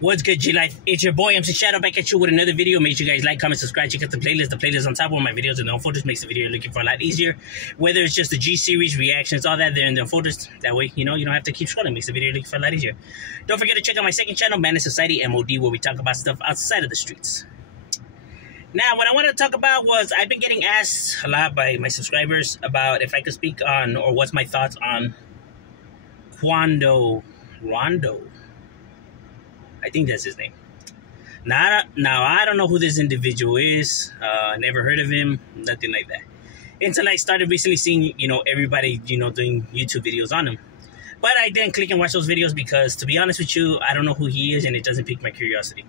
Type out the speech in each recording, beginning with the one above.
What's good, G-Life? It's your boy, MC Shadow, back at you with another video. Make sure you guys like, comment, subscribe, check out the playlist. The playlist on top of my videos in the home folders makes the video you're looking for a lot easier. Whether it's just the G-series, reactions, all that, they're in the folders. That way, you don't have to keep scrolling. Makes the video you're looking for a lot easier. Don't forget to check out my second channel, Man in Society, M.O.D, where we talk about stuff outside of the streets. Now, what I wanted to talk about was I've been getting asked a lot by my subscribers about if I could speak on, or what's my thoughts on Quando Rondo. I think that's his name. Now, I don't know who this individual is. Never heard of him. Nothing like that. Until I started recently seeing, everybody, doing YouTube videos on him. But I didn't click and watch those videos because, to be honest with you, I don't know who he is and it doesn't pique my curiosity.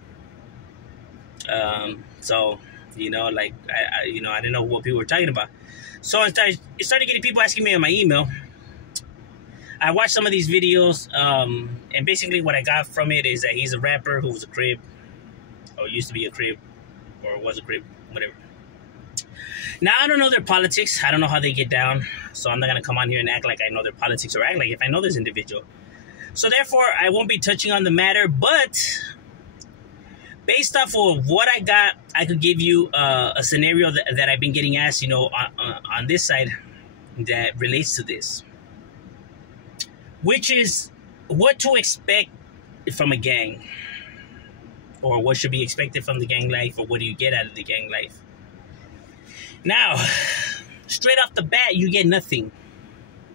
So, I didn't know what people were talking about. So I started getting people asking me on my email. I watched some of these videos, and basically what I got from it is that he's a rapper who was a Crip, or used to be a Crip, or was a Crip, whatever. Now, I don't know their politics. I don't know how they get down, so I'm not going to come on here and act like I know their politics or act like if I know this individual. So, therefore, I won't be touching on the matter, but based off of what I got, I could give you a scenario that I've been getting asked, on this side that relates to this. Which is what to expect from a gang, or what should be expected from the gang life, or what do you get out of the gang life. Now, straight off the bat, you get nothing.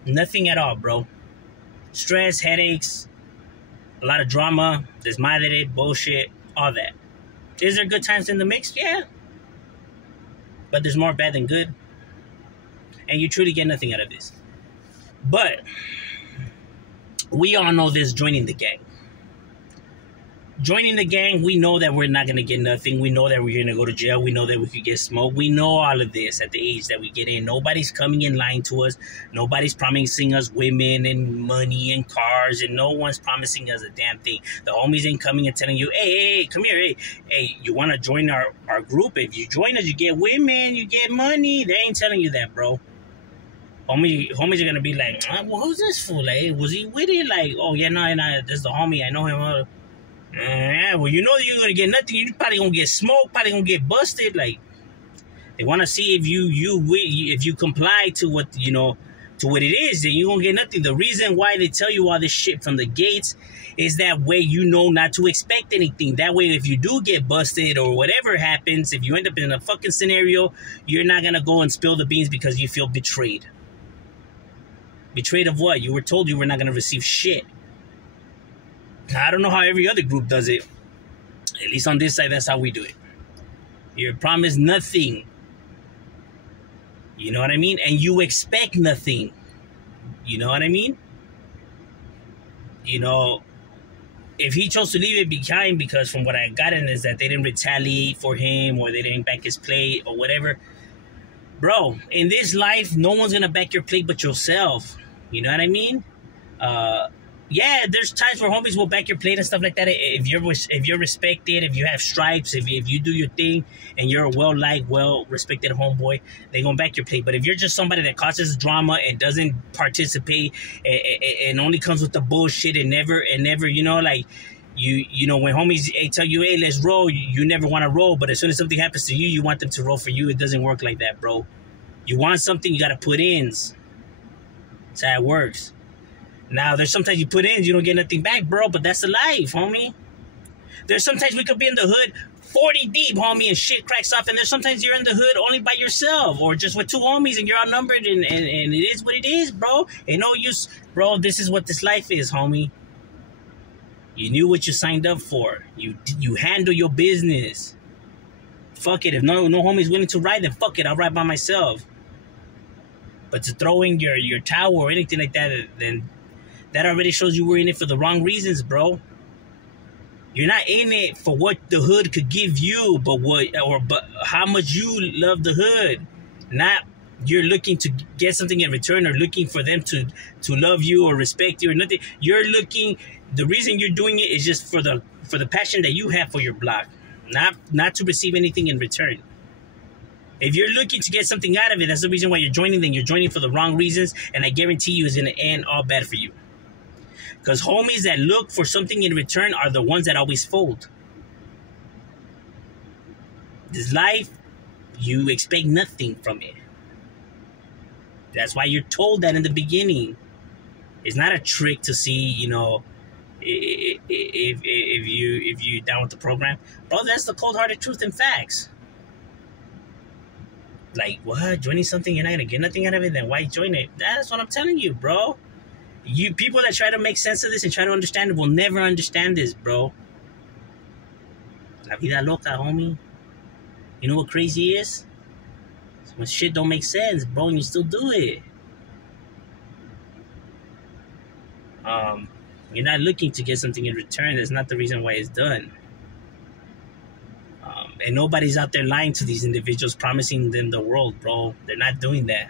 Nothing at all, bro. Stress, headaches, a lot of drama, desmadre, bullshit, all that. Is there good times in the mix? Yeah. But there's more bad than good. And you truly get nothing out of this. But we all know this joining the gang. Joining the gang, we know that we're not going to get nothing. We know that we're going to go to jail. We know that we could get smoked. We know all of this at the age that we get in. Nobody's coming in line to us. Nobody's promising us women and money and cars, and no one's promising us a damn thing. The homies ain't coming and telling you, hey, come here, hey, you want to join our group? If you join us, you get women, you get money. They ain't telling you that, bro. Homies are going to be like, well, who's this fool? Like, was he with it? Like, oh, yeah, no, this is the homie. I know him. Yeah, well, you know that you're going to get nothing. You're probably going to get smoked, probably going to get busted. Like, they want to see if you comply to what, to what it is, then you're going to get nothing. The reason why they tell you all this shit from the gates is that way you know not to expect anything. That way, if you do get busted or whatever happens, if you end up in a fucking scenario, you're not going to go and spill the beans because you feel betrayed. Betrayed of what? You were told you were not going to receive shit. I don't know how every other group does it. At least on this side, that's how we do it. You're promised nothing. You know what I mean? And you expect nothing. You know what I mean? If he chose to leave it behind because from what I gotten is that they didn't retaliate for him or they didn't back his plate or whatever. Bro, in this life, no one's going to back your plate but yourself. You know what I mean? Yeah, there's times where homies will back your plate and stuff like that. If you're respected, if you have stripes, if you do your thing and you're a well-liked, well-respected homeboy, they gonna back your plate. But if you're just somebody that causes drama and doesn't participate and only comes with the bullshit and never, like when homies tell you, hey, let's roll, you never want to roll. But as soon as something happens to you, you want them to roll for you. It doesn't work like that, bro. You want something, you gotta put ins. That's how it works. Now, there's sometimes you put in, you don't get nothing back, bro, but that's the life, homie. There's sometimes we could be in the hood 40 deep, homie, and shit cracks off, and there's sometimes you're in the hood only by yourself, or just with two homies, and you're outnumbered, and it is what it is, bro. Ain't no use, bro, this is what this life is, homie. You knew what you signed up for. You handle your business. Fuck it, if no homie's willing to ride, then fuck it, I'll ride by myself. But to throw in your towel or anything like that, then that already shows you were in it for the wrong reasons, bro. You're not in it for what the hood could give you, but how much you love the hood. Not you're looking to get something in return or looking for them to love you or respect you or nothing. You're looking. The reason you're doing it is just for the passion that you have for your block, not to receive anything in return. If you're looking to get something out of it, that's the reason why you're joining. Then you're joining for the wrong reasons, and I guarantee you it's going to end all bad for you. Because homies that look for something in return are the ones that always fold. This life, you expect nothing from it. That's why you're told that in the beginning. It's not a trick to see, you know, if you down with the program. Bro, that's the cold-hearted truth and facts. Like, what? Joining something, you're not gonna get nothing out of it, then why join it? That's what I'm telling you, bro. You people that try to make sense of this and try to understand it will never understand this, bro. La vida loca, homie. You know what crazy is? When shit don't make sense, bro, and you still do it. You're not looking to get something in return. That's not the reason why it's done. And nobody's out there lying to these individuals, promising them the world, bro. They're not doing that.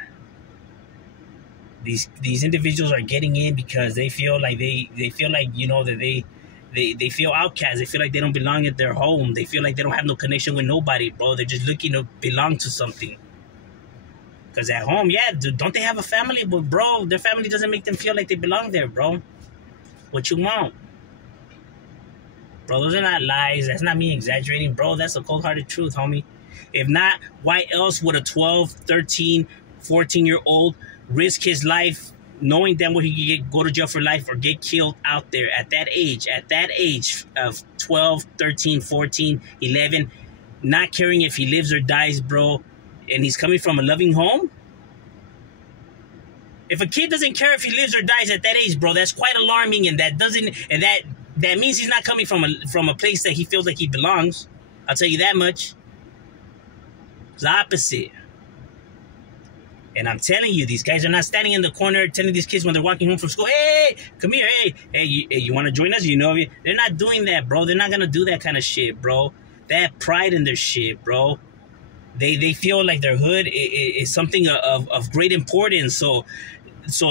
These individuals are getting in because they feel like they feel like, you know, that they feel outcast. They feel like they don't belong at their home. They feel like they don't have no connection with nobody, bro. They're just looking to belong to something. Because at home, yeah, don't they have a family? But, bro, their family doesn't make them feel like they belong there, bro. What you want? Bro, those are not lies. That's not me exaggerating, bro. That's a cold-hearted truth, homie. If not, why else would a 12, 13, 14-year-old risk his life knowing damn well he could go to jail for life or get killed out there at that age of 12, 13, 14, 11, not caring if he lives or dies, bro, and he's coming from a loving home? If a kid doesn't care if he lives or dies at that age, bro, that's quite alarming, and that means he's not coming from a place that he feels like he belongs. I'll tell you that much. It's the opposite. And I'm telling you, these guys are not standing in the corner telling these kids when they're walking home from school, hey, come here, hey, you want to join us? You know, they're not doing that, bro. They're not going to do that kind of shit, bro. They have pride in their shit, bro. They feel like their hood is something of great importance. So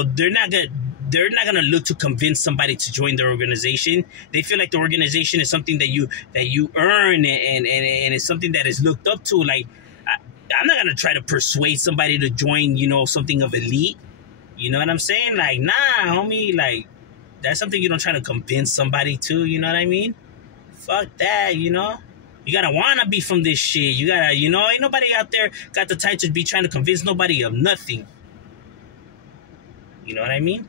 they're not gonna look to convince somebody to join their organization. They feel like the organization is something that you earn and it's something that is looked up to. Like, I'm not gonna try to persuade somebody to join, you know, something of elite. You know what I'm saying? Like, nah, homie, like, that's something you don't try to convince somebody to, you know what I mean? Fuck that, you know? You gotta wanna be from this shit. You gotta, you know, ain't nobody out there got the time to be trying to convince nobody of nothing. You know what I mean?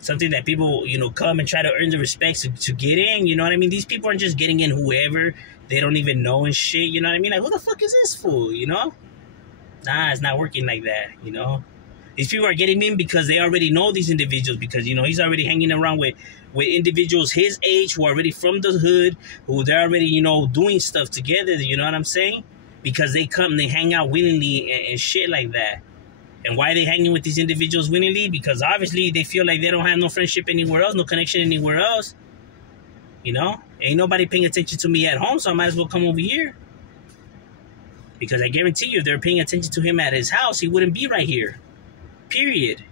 Something that people, you know, come and try to earn the respect to get in, you know what I mean? These people aren't just getting in whoever they don't even know and shit, you know what I mean? Like, who the fuck is this fool, you know? Nah, it's not working like that, you know? These people are getting in because they already know these individuals, because, you know, he's already hanging around with individuals his age who are already from the hood, who they're already, you know, doing stuff together, you know what I'm saying? Because they come, they hang out willingly and shit like that. And why are they hanging with these individuals willingly? Because obviously they feel like they don't have no friendship anywhere else, no connection anywhere else. You know? Ain't nobody paying attention to me at home, so I might as well come over here. Because I guarantee you, if they're paying attention to him at his house, he wouldn't be right here. Period.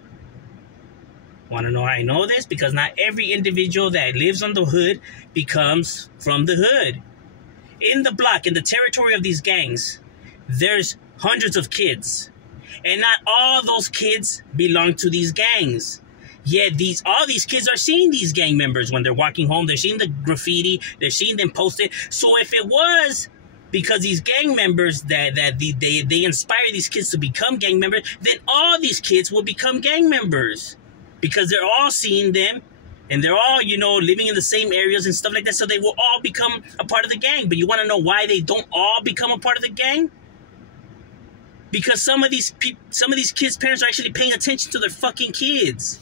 Want to know how I know this? Because not every individual that lives on the hood becomes from the hood. In the block, in the territory of these gangs, there's hundreds of kids. And not all those kids belong to these gangs. Yet all these kids are seeing these gang members when they're walking home. They're seeing the graffiti. They're seeing them posted. So if it was because these gang members that they inspire these kids to become gang members, then all these kids will become gang members. Because they're all seeing them. And they're all, you know, living in the same areas and stuff like that. So they will all become a part of the gang. But you want to know why they don't all become a part of the gang? Because some of these kids' parents are actually paying attention to their fucking kids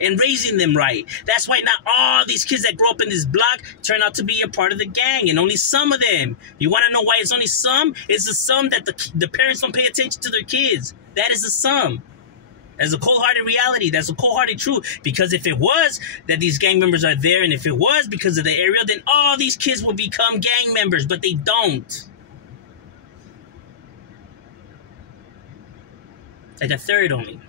and raising them right. That's why not all these kids that grow up in this block turn out to be a part of the gang, and only some of them. You want to know why it's only some? It's the sum that the parents don't pay attention to their kids. That is the sum. That's a cold-hearted reality. That's a cold-hearted truth. Because if it was that these gang members are there, and if it was because of the area, then all these kids will become gang members, but they don't. Like a third only.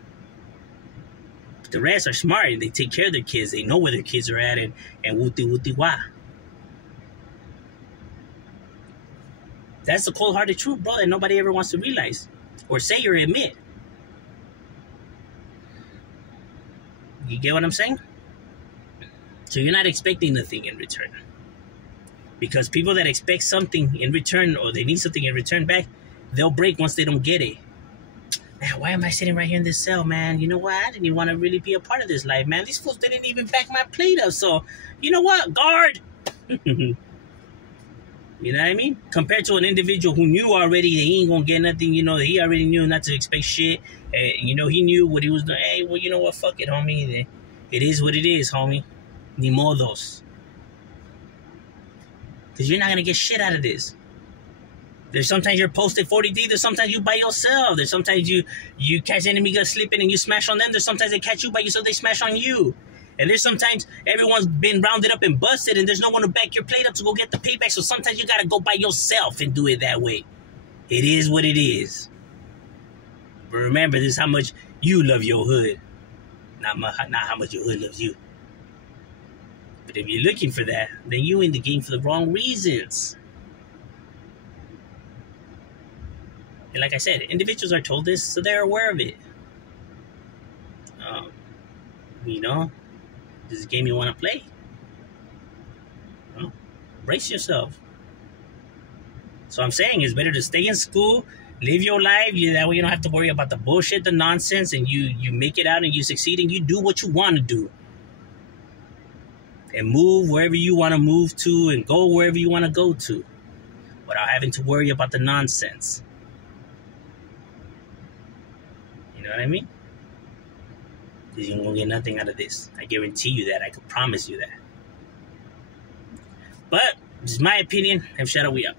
But the rest are smart. They take care of their kids. They know where their kids are at, and wooty wah. That's the cold-hearted truth, bro, that nobody ever wants to realize or say or admit. You get what I'm saying? So you're not expecting nothing in return. Because people that expect something in return or they need something in return back, they'll break once they don't get it. Man, why am I sitting right here in this cell, man? You know what? I didn't even want to really be a part of this life, man. These fools didn't even back my plate up. So, you know what? Guard. You know what I mean? Compared to an individual who knew already that he ain't going to get nothing, you know, that he already knew not to expect shit. You know, he knew what he was doing. Hey, well, you know what? Fuck it, homie. It is what it is, homie. Ni modos. Because you're not going to get shit out of this. There's sometimes you're posted 40D. There's sometimes you by yourself. There's sometimes you catch enemy guys sleeping and you smash on them. There's sometimes they catch you by yourself, they smash on you. And there's sometimes everyone's been rounded up and busted and there's no one to back your plate up to go get the payback. So sometimes you got to go by yourself and do it that way. It is what it is. But remember, this is how much you love your hood. Not how much your hood loves you. But if you're looking for that, then you in the game for the wrong reasons. And like I said, individuals are told this, so they're aware of it. You know, this is a game you want to play. Well, brace yourself. So I'm saying it's better to stay in school, live your life. That way you don't have to worry about the bullshit, the nonsense, and you make it out and you succeed and you do what you want to do. And move wherever you want to move to and go wherever you want to go to without having to worry about the nonsense. You know what I mean? Because you won't get nothing out of this. I guarantee you that. I can promise you that. But, this is my opinion. And shout out, we up.